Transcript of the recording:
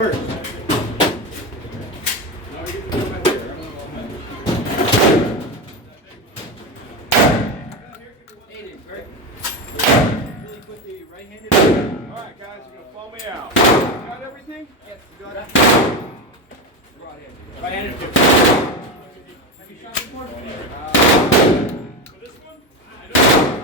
First. Now we get to do it right here. Really put the right-handed. All right, guys, you're gonna follow me out. Got everything? Yes, you got it. Right-handed. Have you shot before? For this one? I don't.